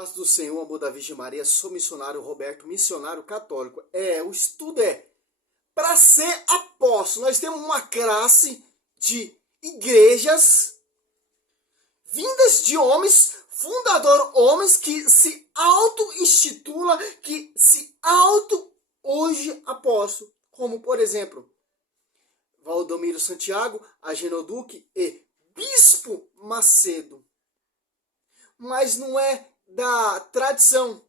Paz do Senhor, amor da Virgem Maria, sou missionário Roberto, missionário católico. O estudo para ser apóstolo. Nós temos uma classe de igrejas vindas de homens, homens que se auto-institula, que se auto-hoje apóstolo. Como, por exemplo, Valdomiro Santiago, Ageno Duque e Bispo Macedo. Mas não é da tradição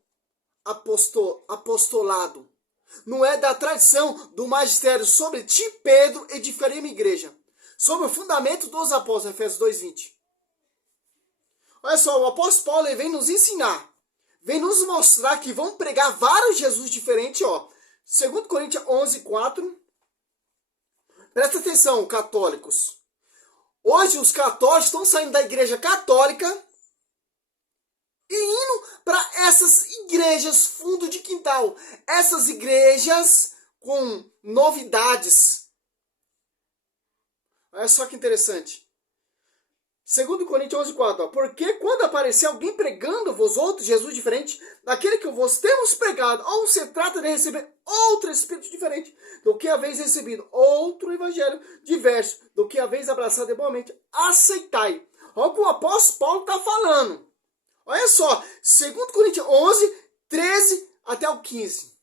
apostolado. Não é da tradição do magistério sobre ti, Pedro, edifarei minha igreja. Sobre o fundamento dos apóstolos, Efésios 2:20. Olha só, o apóstolo Paulo ele vem nos ensinar, vem nos mostrar que vão pregar vários Jesus diferentes, ó. 2 Coríntios 11:4. Presta atenção, católicos. Hoje os católicos estão saindo da igreja católica e indo para essas igrejas fundo de quintal. Essas igrejas com novidades. Olha só que interessante. 2 Coríntios 11:4. Porque quando aparecer alguém pregando vos outros Jesus diferente daquele que vos temos pregado, ou se trata de receber outro espírito diferente do que haveis recebido, outro evangelho diverso do que haveis abraçado igualmente, aceitai. Olha o que o apóstolo Paulo está falando. Olha só, 2 Coríntios 11:13 até o 15.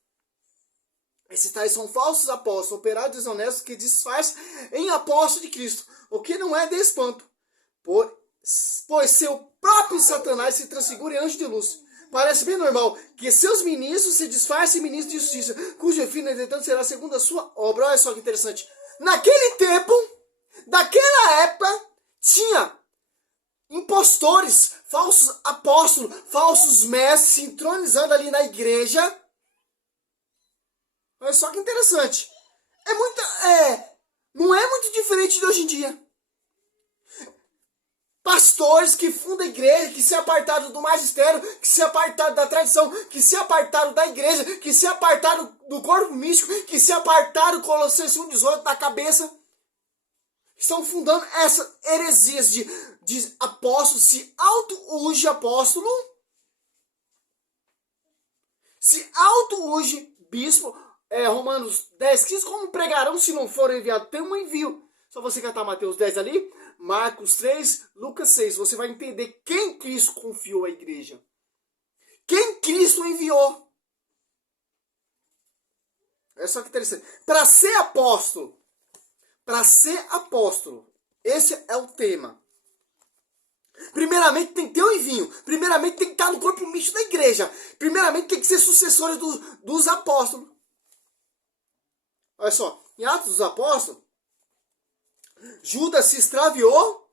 Esses tais são falsos apóstolos, operários desonestos que disfarçam em apóstolo de Cristo, o que não é de espanto. Pois seu próprio Satanás se transfigura em anjo de luz. Parece bem normal que seus ministros se disfarcem em ministros de justiça, cujo fim, entretanto, será segundo a sua obra. Olha só que interessante. Naquele tempo, daquela época, tinha impostores, falsos apóstolos, falsos mestres se entronizando ali na igreja. Olha só que interessante. Não é muito diferente de hoje em dia. Pastores que fundam a igreja, que se apartaram do magistério, que se apartaram da tradição, que se apartaram da igreja, que se apartaram do corpo místico, que se apartaram, Colossenses 1:18, da cabeça. Estão fundando essas heresias de apóstolos, se auto-unge apóstolo, se auto-unge bispo. Romanos 10:15, como pregarão se não forem enviados? Tem um envio. Só você catar Mateus 10 ali, Marcos 3, Lucas 6. Você vai entender quem Cristo confiou à igreja. Quem Cristo enviou. É só que interessante. Para ser apóstolo, esse é o tema. Primeiramente tem que ter o envio. Primeiramente tem que estar no corpo místico da igreja. Primeiramente tem que ser sucessores dos apóstolos. Olha só, em Atos dos Apóstolos, Judas se extraviou,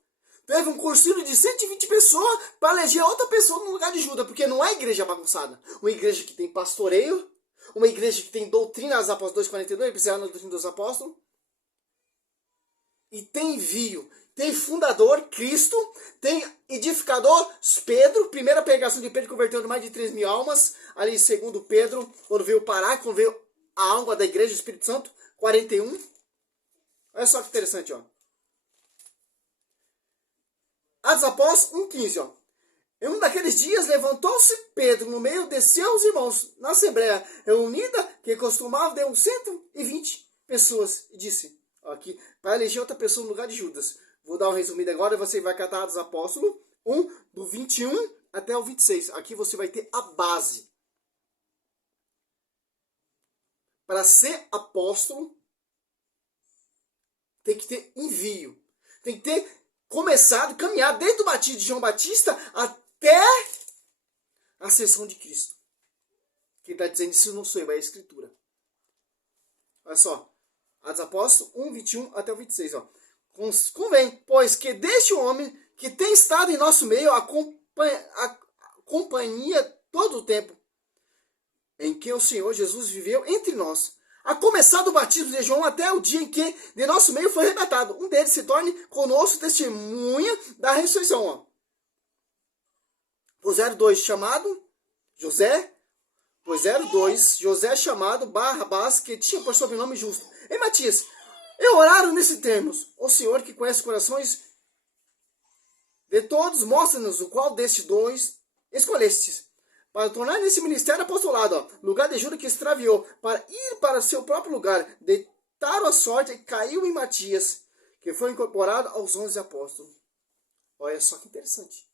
teve um cursinho de 120 pessoas para eleger outra pessoa no lugar de Judas, porque não é igreja bagunçada. Uma igreja que tem pastoreio, uma igreja que tem doutrina dos apóstolos 2:42, precisa na doutrina dos apóstolos, e tem envio, tem fundador, Cristo, tem edificador, Pedro, primeira pregação de Pedro convertendo mais de 3.000 almas, ali segundo Pedro, quando veio parar, quando veio a alma da igreja, o Espírito Santo, 41. Olha só que interessante, ó. Atos Apóstolos 1:15, ó. Em um daqueles dias levantou-se Pedro no meio de seus irmãos na assembleia reunida, que costumava de uns 120 pessoas, e disse, ó, aqui, para eleger outra pessoa no lugar de Judas. Vou dar um resumido agora e você vai catar Atos Apóstolos 1, do 21 até o 26. Aqui você vai ter a base. Para ser apóstolo, tem que ter envio. Tem que ter começado, caminhar desde o batismo de João Batista até a ascensão de Cristo. Quem está dizendo isso não sou eu, é a Escritura. Olha só. Atos Apóstolos 1, 21 até o 26. Ó. Convém, pois que deste homem que tem estado em nosso meio a companhia todo o tempo em que o Senhor Jesus viveu entre nós, a começar do batismo de João até o dia em que de nosso meio foi arrebatado. Um deles se torne conosco testemunha da ressurreição. Ó. Puseram dois chamado José. Puseram dois José chamado Barrabás, que tinha por sobrenome Justo. E Matias, e oraram nesse termos. O Senhor que conhece os corações de todos, mostra-nos o qual destes dois escolhestes, para tornar esse ministério apostolado, ó, lugar de Judas que extraviou, para ir para seu próprio lugar, deitaram a sorte e caiu em Matias, que foi incorporado aos 11 apóstolos. Olha só que interessante.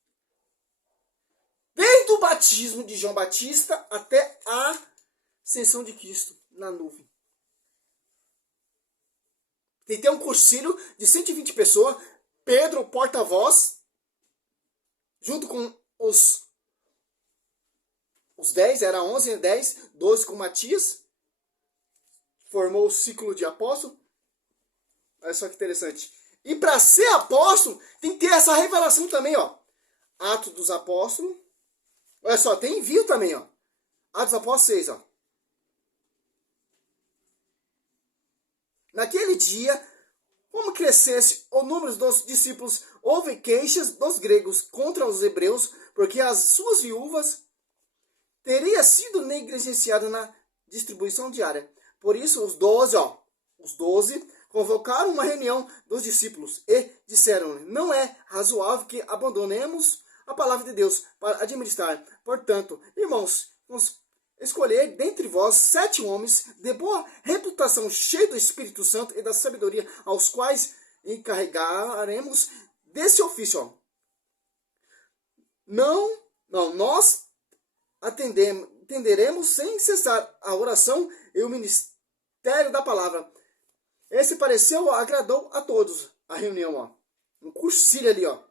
Desde o batismo de João Batista até a ascensão de Cristo na nuvem. Tem um cursilho de 120 pessoas, Pedro, porta-voz, junto com os 10, era 11, 10, 12 com Matias, formou o ciclo de apóstolo. Olha só que interessante. E para ser apóstolo, tem que ter essa revelação também, ó. Atos dos Apóstolos. Olha só, tem envio também, ó. Atos dos Apóstolos 6, ó. Naquele dia, como crescesse o número dos discípulos, houve queixas dos gregos contra os hebreus, porque as suas viúvas teriam sido negligenciadas na distribuição diária. Por isso, os 12 convocaram uma reunião dos discípulos e disseram: não é razoável que abandonemos a palavra de Deus para administrar. Portanto, irmãos, vamos escolher dentre vós 7 homens de boa reputação, cheios do Espírito Santo e da sabedoria, aos quais encarregaremos desse ofício. Nós atenderemos sem cessar a oração e o ministério da palavra. Esse pareceu, agradou a todos. A reunião, ó. Um cursilho ali, ó.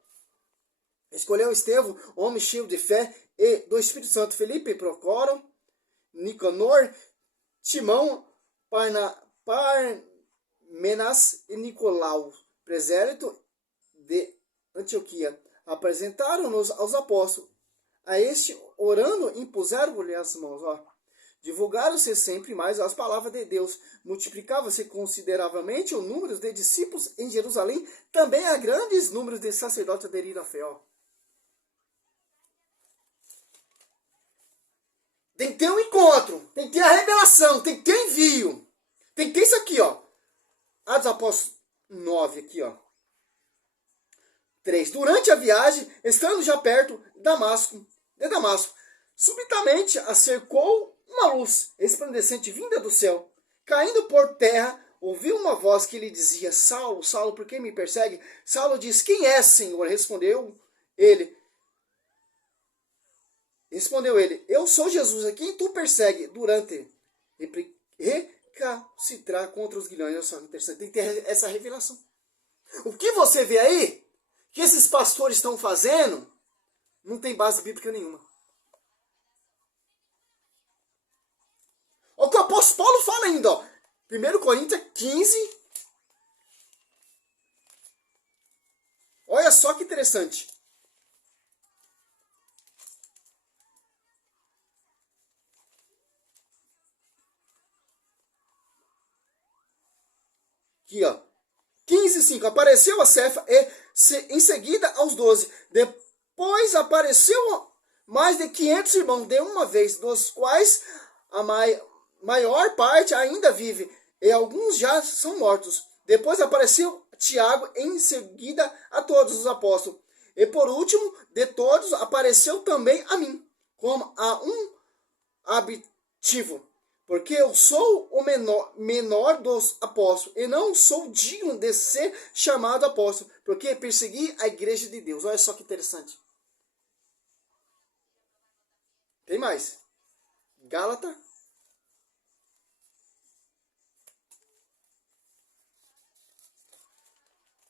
Escolheu Estevão, homem cheio de fé e do Espírito Santo. Felipe, Procoro, Nicanor, Timão, Parmenas e Nicolau, presélito de Antioquia. Apresentaram-nos aos apóstolos. A este, orando, impuseram-lhe as mãos, ó. Divulgaram-se sempre mais as palavras de Deus. Multiplicava-se consideravelmente o número de discípulos em Jerusalém. Também há grandes números de sacerdotes aderidos à fé. Ó. Tem que ter um encontro. Tem que ter a revelação. Tem que ter envio. Tem que ter isso aqui, ó. Atos Apóstolos 9, aqui, ó. 3. Durante a viagem, estando já perto de Damasco, subitamente a cercou uma luz resplandecente vinda do céu. Caindo por terra, ouviu uma voz que lhe dizia: Saulo, Saulo, por que me persegue? Saulo disse: quem é, Senhor? Respondeu ele, eu sou Jesus, a quem tu persegue. Durante recalcitrar contra os guilhões. Olha só que interessante, tem que ter essa revelação. O que você vê aí, que esses pastores estão fazendo, não tem base bíblica nenhuma. O que o apóstolo Paulo fala ainda, ó. 1 Coríntios 15. Olha só que interessante. Aqui, ó. 15:5. Apareceu a Cefa e em seguida aos 12. Depois apareceu mais de 500 irmãos de uma vez, dos quais a maior parte ainda vive, e alguns já são mortos. Depois apareceu Tiago, em seguida a todos os apóstolos. E por último, de todos, apareceu também a mim, como a um habitivo. Porque eu sou o menor dos apóstolos, e não sou digno de ser chamado apóstolo, porque persegui a igreja de Deus. Olha só que interessante. Tem mais. Gálatas.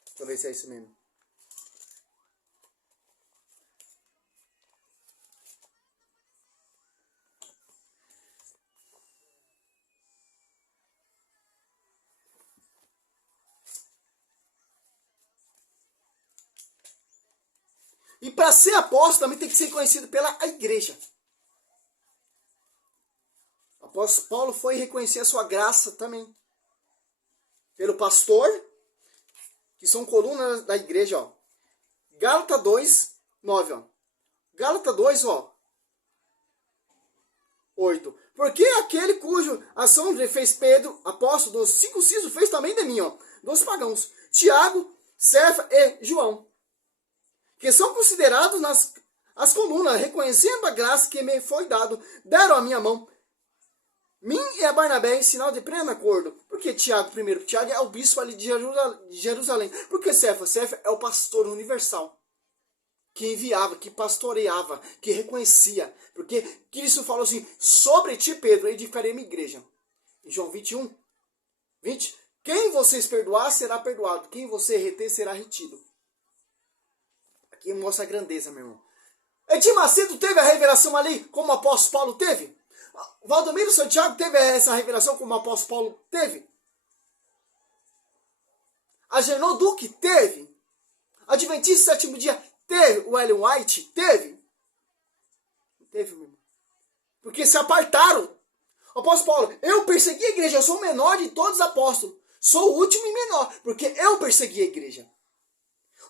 Deixa eu ver se é isso mesmo. E para ser apóstolo também tem que ser conhecido pela igreja. O apóstolo Paulo foi reconhecer a sua graça também. Pelo pastor, que são colunas da igreja, ó. Gálatas 2, 9, ó. Gálatas 2, ó. 8. Porque aquele cujo ação fez Pedro, apóstolo dos circuncisos, fez também de mim, ó. Dos pagãos. Tiago, Cefa e João. Que são considerados nas As colunas, reconhecendo a graça que me foi dado, deram a minha mão. Mim e a Barnabé em sinal de pleno acordo. Porque Tiago, primeiro, Tiago é o bispo ali de Jerusalém. Porque Cefas é o pastor universal. Que enviava, que pastoreava, que reconhecia. Porque Cristo falou assim, sobre ti, Pedro, edificarei minha igreja. Em João 21, 20. Quem vocês perdoar, será perdoado. Quem você reter, será retido. Aqui mostra a grandeza, meu irmão. Edir Macedo teve a revelação ali, como o apóstolo Paulo teve? Valdomiro Santiago teve essa revelação, como o apóstolo Paulo teve? Agenor Duque teve? Adventista sétimo dia teve? O Ellen White teve? Não teve, meu irmão. Porque se apartaram. O apóstolo Paulo, eu persegui a igreja, eu sou o menor de todos os apóstolos. Sou o último e menor, porque eu persegui a igreja.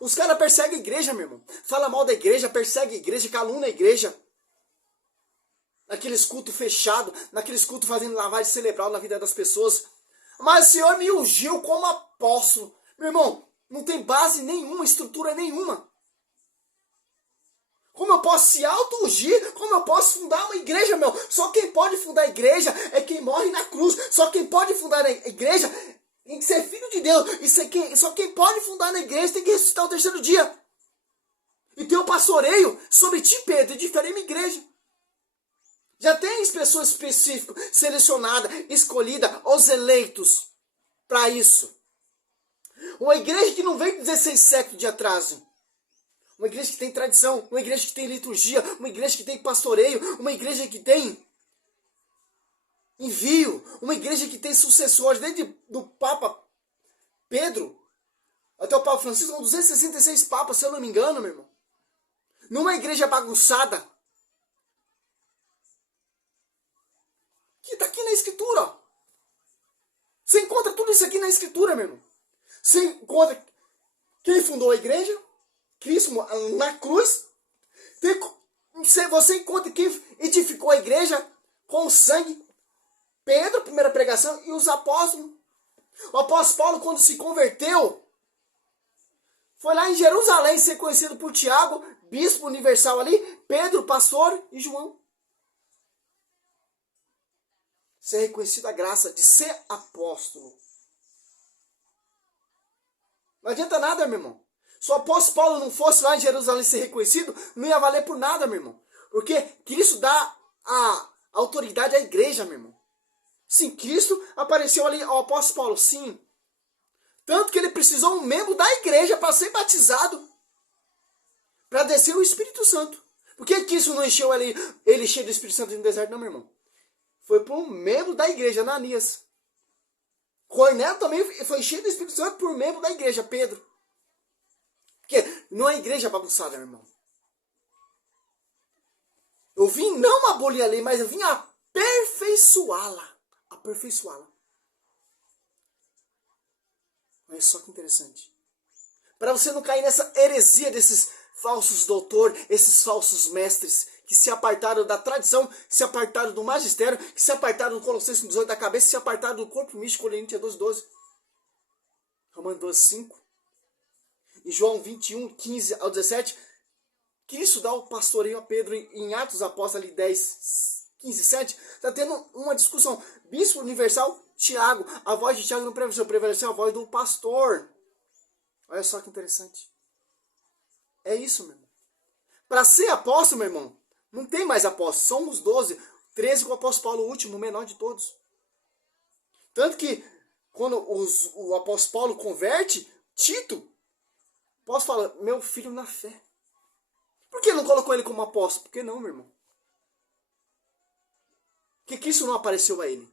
Os caras perseguem a igreja, meu irmão. Fala mal da igreja, persegue a igreja, calúnia a igreja. Naqueles cultos fechados, naqueles cultos fazendo lavagem cerebral na vida das pessoas. Mas o Senhor me ungiu como apóstolo. Meu irmão, não tem base nenhuma, estrutura nenhuma. Como eu posso se auto-ungir? Como eu posso fundar uma igreja, meu? Só quem pode fundar a igreja é quem morre na cruz. Só quem pode fundar a igreja tem que ser filho de Deus. Só quem pode fundar na igreja tem que ressuscitar o terceiro dia. E tem um pastoreio sobre ti, Pedro, de diferente igreja. Já tem pessoas específicas, selecionada, escolhida, os eleitos para isso. Uma igreja que não vem 16 séculos de atraso. Uma igreja que tem tradição, uma igreja que tem liturgia, uma igreja que tem pastoreio, uma igreja que tem envio, uma igreja que tem sucessores, desde do Papa Pedro até o Papa Francisco, são 266 papas, se eu não me engano, meu irmão. Numa igreja bagunçada, que está aqui na Escritura. Ó. Você encontra tudo isso aqui na Escritura, meu irmão. Você encontra quem fundou a igreja, Cristo na cruz. Você encontra quem edificou a igreja com sangue. Pedro, primeira pregação, e os apóstolos. O apóstolo Paulo, quando se converteu, foi lá em Jerusalém ser conhecido por Tiago, bispo universal ali, Pedro, pastor, e João. Ser reconhecido a graça de ser apóstolo. Não adianta nada, meu irmão. Se o apóstolo Paulo não fosse lá em Jerusalém ser reconhecido, não ia valer por nada, meu irmão. Porque Cristo dá a autoridade à igreja, meu irmão. Sim, Cristo apareceu ali ao apóstolo Paulo, sim. Tanto que ele precisou um membro da igreja para ser batizado. Para descer o Espírito Santo. Por que Cristo não encheu ele cheio do Espírito Santo no deserto, não, meu irmão? Foi por um membro da igreja, Ananias. Cornélio também foi cheio do Espírito Santo por um membro da igreja, Pedro. Porque não é igreja bagunçada, meu irmão. Eu vim não abolir a lei, mas eu vim aperfeiçoá-la. Aperfeiçoá-la. Olha só que interessante. Para você não cair nessa heresia desses falsos doutores, esses falsos mestres, que se apartaram da tradição, que se apartaram do magistério, que se apartaram do Colossenses 18 da cabeça, que se apartaram do corpo místico, Coríntios 12, 12. Romanos 12, 5. E João 21, 15 ao 17. Cristo dá o pastoreio a Pedro em Atos Apóstolos ali 10, 15, 7. Está tendo uma discussão. Bispo universal, Tiago. A voz de Tiago não prevaleceu a voz do pastor. Olha só que interessante. É isso, meu irmão. Para ser apóstolo, meu irmão, não tem mais apóstolos. São os 12. 13 com o apóstolo Paulo, o último, o menor de todos. Tanto que, quando o apóstolo Paulo converte, Tito, o apóstolo fala, meu filho na fé. Por que não colocou ele como apóstolo? Por que não, meu irmão? Por que isso não apareceu a ele?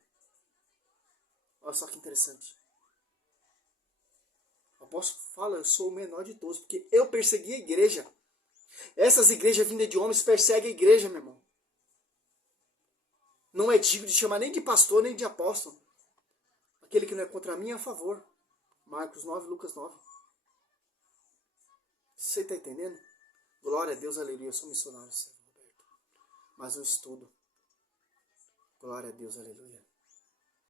Olha só que interessante. O apóstolo fala, eu sou o menor de todos, porque eu persegui a igreja. Essas igrejas vindas de homens perseguem a igreja, meu irmão. Não é digno de chamar nem de pastor, nem de apóstolo. Aquele que não é contra mim é a favor. Marcos 9, Lucas 9. Você está entendendo? Glória a Deus, aleluia. Eu sou missionário, Roberto. Mas eu estudo. Glória a Deus, aleluia.